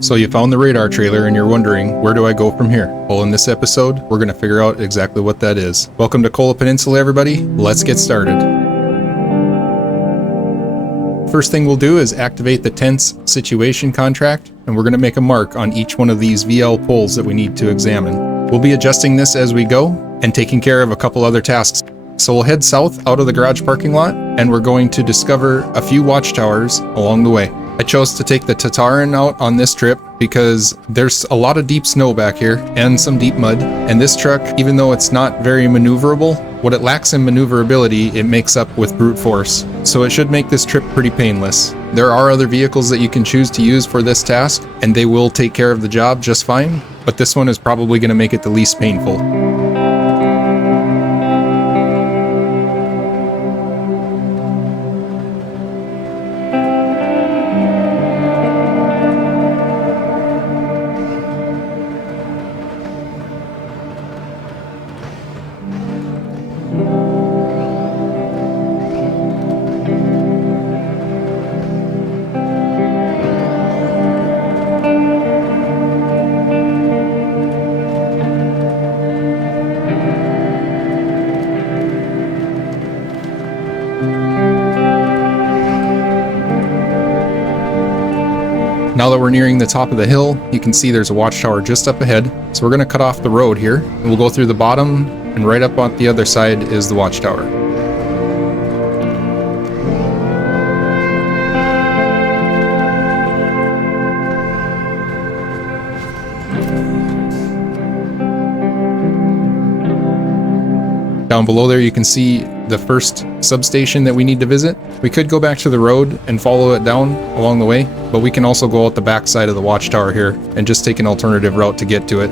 So you found the radar trailer and you're wondering, where do I go from here? Well, in this episode, we're going to figure out exactly what that is. Welcome to Kola Peninsula, everybody. Let's get started. First thing we'll do is activate the tense situation contract, and we're going to make a mark on each one of these VL poles that we need to examine. We'll be adjusting this as we go and taking care of a couple other tasks. So we'll head south out of the garage parking lot, and we're going to discover a few watchtowers along the way. I chose to take the Tataran out on this trip because there's a lot of deep snow back here and some deep mud, and this truck, even though it's not very maneuverable, what it lacks in maneuverability, it makes up with brute force. So it should make this trip pretty painless. There are other vehicles that you can choose to use for this task, and they will take care of the job just fine, but this one is probably going to make it the least painful. Now that we're nearing the top of the hill, you can see there's a watchtower just up ahead. So we're going to cut off the road here, and we'll go through the bottom, and right up on the other side is the watchtower. Down below there you can see the first substation that we need to visit. We could go back to the road and follow it down along the way, but we can also go out the back side of the watchtower here and just take an alternative route to get to it.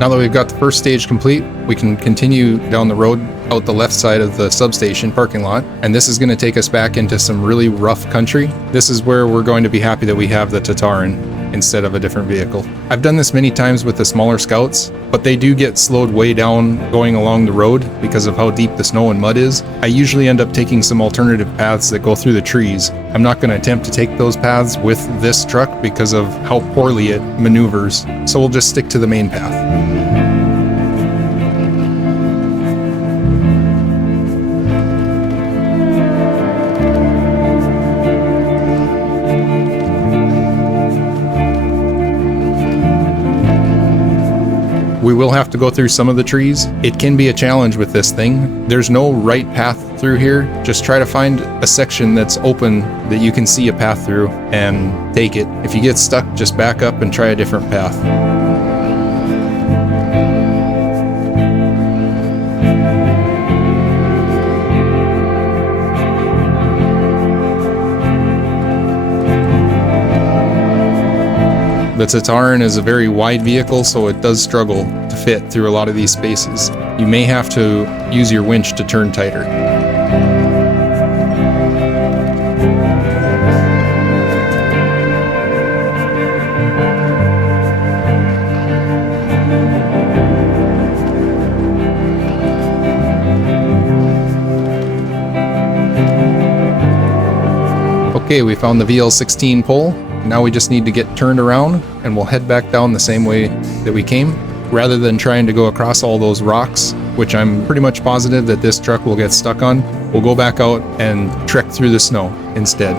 Now that we've got the first stage complete, we can continue down the road out the left side of the substation parking lot, and this is going to take us back into some really rough country. This is where we're going to be happy that we have the Tataran instead of a different vehicle. I've done this many times with the smaller Scouts, but they do get slowed way down going along the road because of how deep the snow and mud is. I usually end up taking some alternative paths that go through the trees. I'm not going to attempt to take those paths with this truck because of how poorly it maneuvers, so we'll just stick to the main path. We will have to go through some of the trees. It can be a challenge with this thing. There's no right path through here. Just try to find a section that's open that you can see a path through and take it. If you get stuck, just back up and try a different path. The Tataran is a very wide vehicle, so it does struggle to fit through a lot of these spaces. You may have to use your winch to turn tighter. Okay, we found the VL16 pole. Now we just need to get turned around, and we'll head back down the same way that we came. Rather than trying to go across all those rocks, which I'm pretty much positive that this truck will get stuck on, we'll go back out and trek through the snow instead.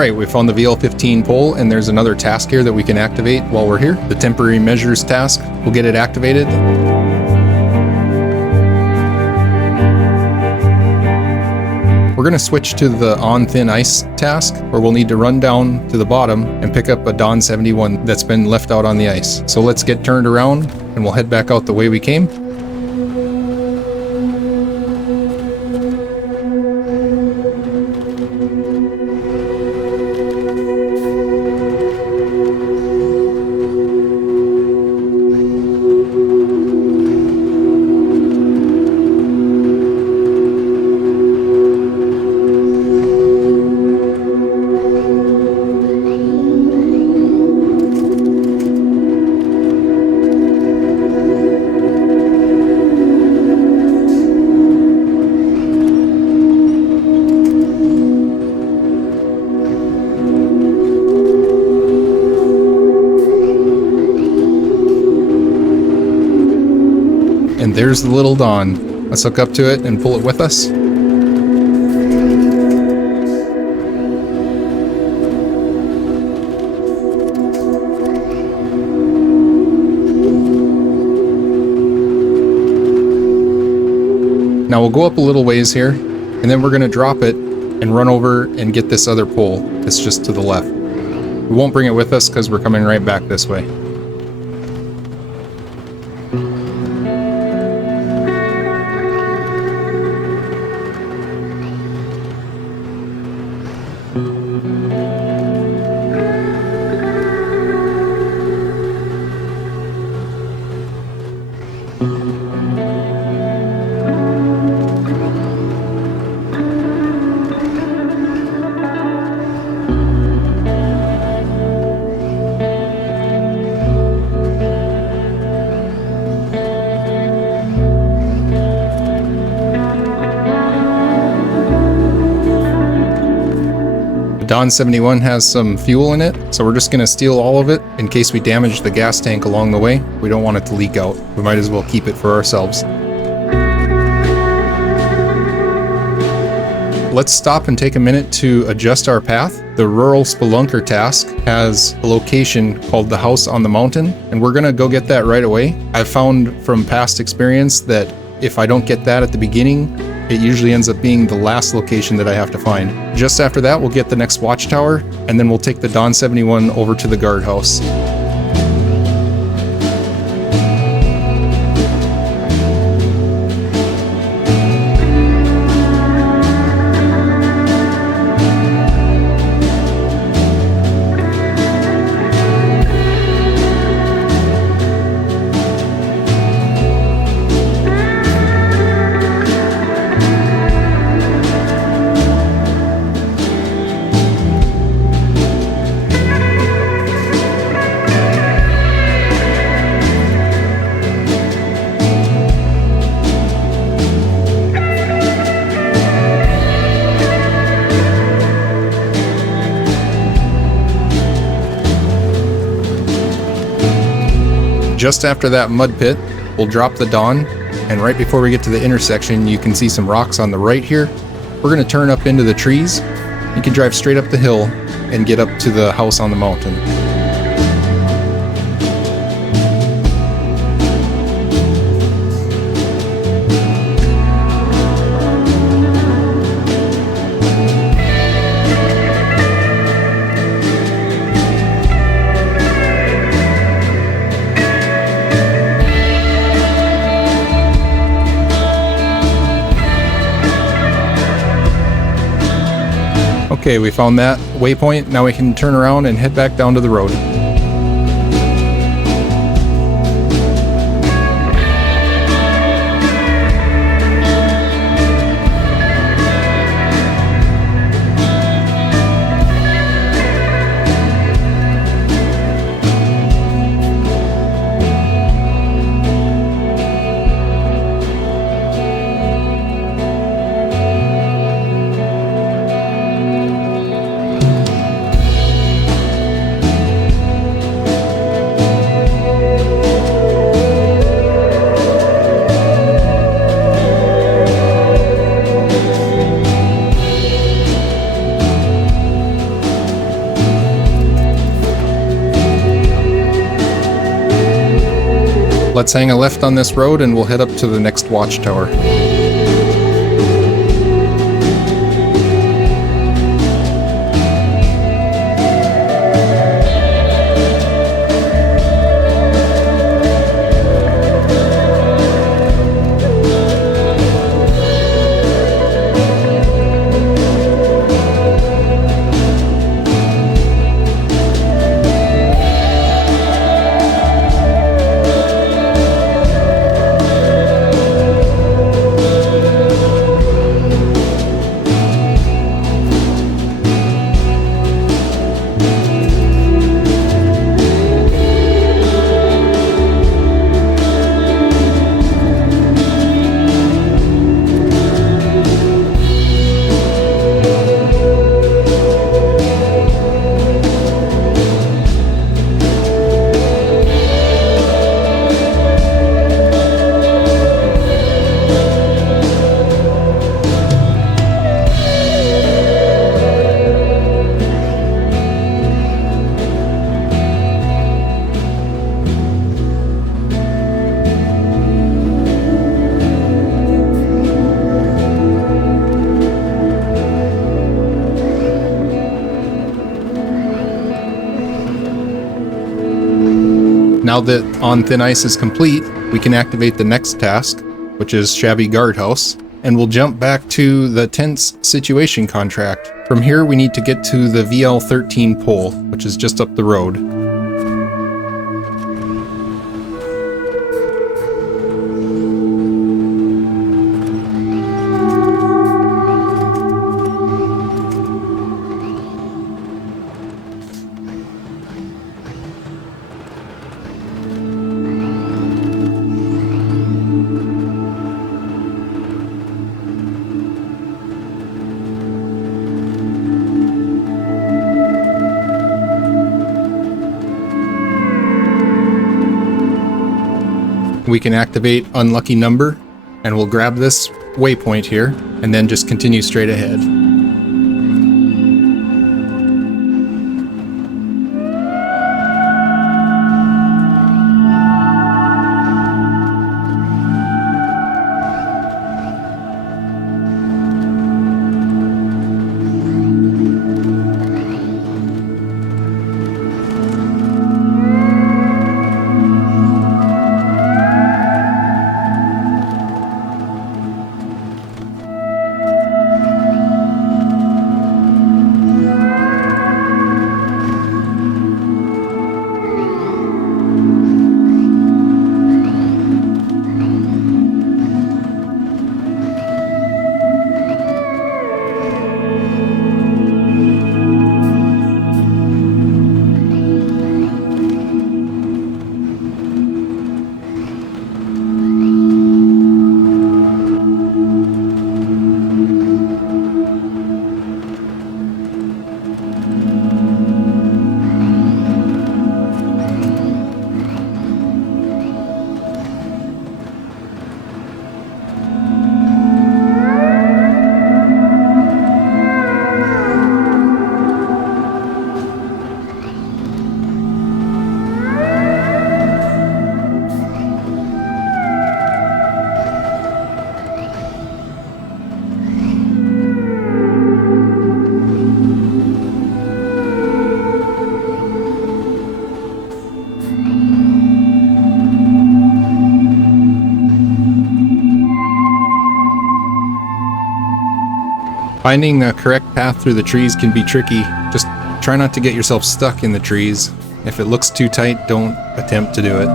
Alright, we found the VL15 pole, and there's another task here that we can activate while we're here. The temporary measures task. We'll get it activated. We're going to switch to the on thin ice task, where we'll need to run down to the bottom and pick up a Dawn 71 that's been left out on the ice. So let's get turned around and we'll head back out the way we came. And there's the little Dawn. Let's hook up to it and pull it with us. Now we'll go up a little ways here, and then we're going to drop it and run over and get this other pole that's just to the left. We won't bring it with us because we're coming right back this way. Dawn 71 has some fuel in it, so we're just going to steal all of it in case we damage the gas tank along the way. We don't want it to leak out. We might as well keep it for ourselves. Let's stop and take a minute to adjust our path. The Rural Spelunker task has a location called the House on the Mountain, and we're going to go get that right away. I've found from past experience that if I don't get that at the beginning, it usually ends up being the last location that I have to find. Just after that, we'll get the next watchtower, and then we'll take the Dawn 71 over to the guardhouse. Just after that mud pit, we'll drop the Dawn, and right before we get to the intersection, you can see some rocks on the right here. We're going to turn up into the trees. You can drive straight up the hill and get up to the House on the Mountain. Okay, we found that waypoint. Now we can turn around and head back down to the road. Let's hang a left on this road and we'll head up to the next watchtower. Now that On Thin Ice is complete, we can activate the next task, which is Shabby Guardhouse, and we'll jump back to the Tense Situation contract. From here we need to get to the VL13 pole, which is just up the road. We can activate Unlucky Number, and we'll grab this waypoint here, and then just continue straight ahead. Finding the correct path through the trees can be tricky. Just try not to get yourself stuck in the trees. If it looks too tight, don't attempt to do it.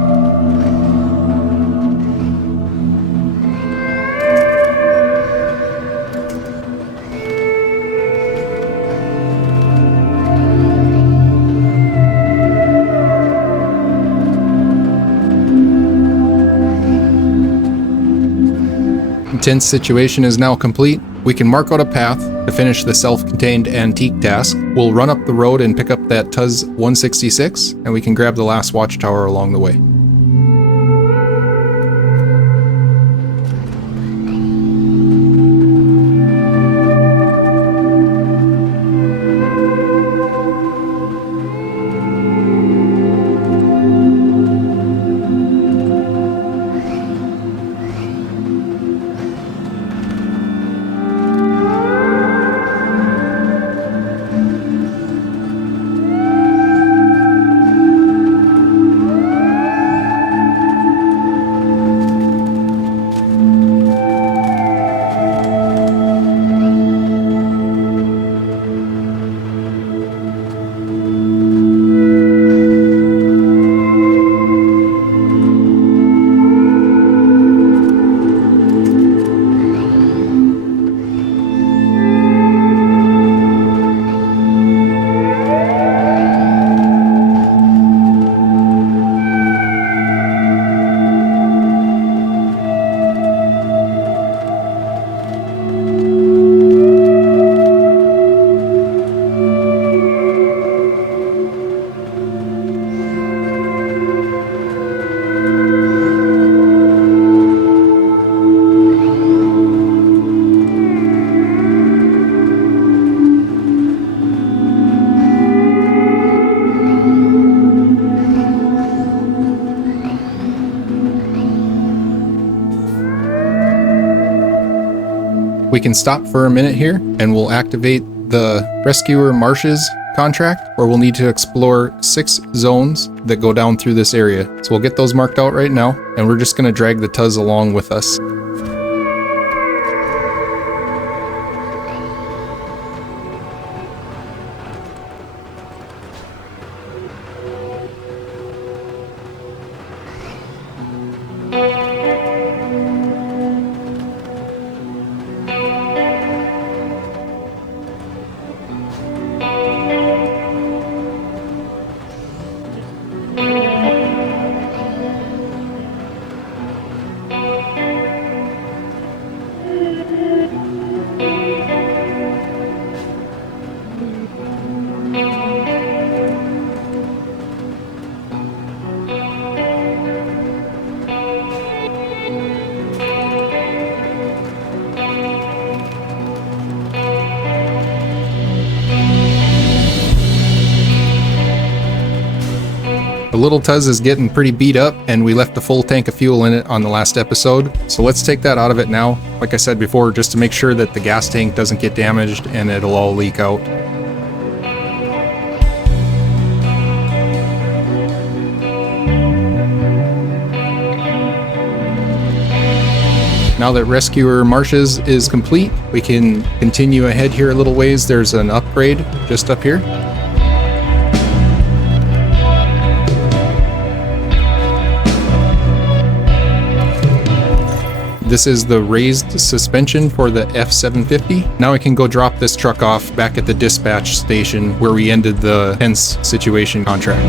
Tense Situation is now complete. We can mark out a path to finish the self-contained antique task. We'll run up the road and pick up that TUZ 166, and we can grab the last watchtower along the way. We can stop for a minute here and we'll activate the Rescuer Marshes contract, where we'll need to explore 6 zones that go down through this area. So we'll get those marked out right now, and we're just going to drag the Tuz along with us. The little Tuz is getting pretty beat up, and we left a full tank of fuel in it on the last episode. So let's take that out of it now, like I said before, just to make sure that the gas tank doesn't get damaged and it'll all leak out. Now that Rescuer Marshes is complete, we can continue ahead here a little ways. There's an upgrade just up here. This is the raised suspension for the F750. Now I can go drop this truck off back at the dispatch station where we ended the tense situation contract.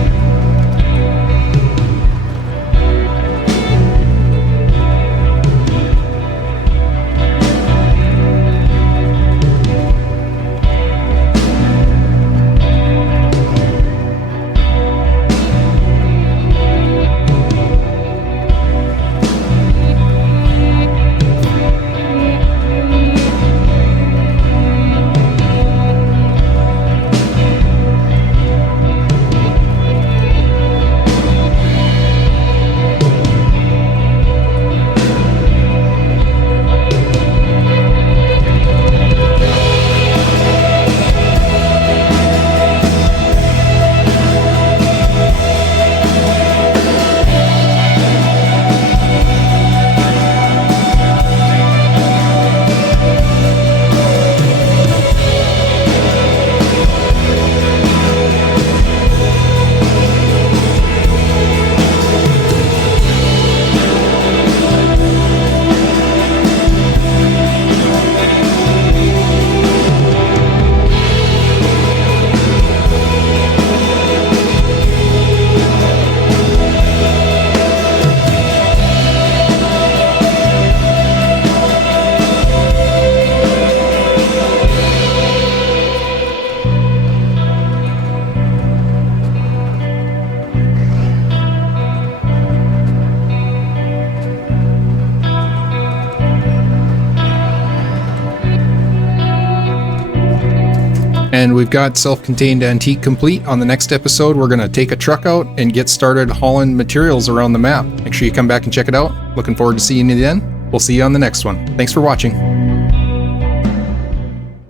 And we've got Self-Contained Antique complete. On the next episode, we're going to take a truck out and get started hauling materials around the map. Make sure you come back and check it out. Looking forward to seeing you then. We'll see you on the next one. Thanks for watching.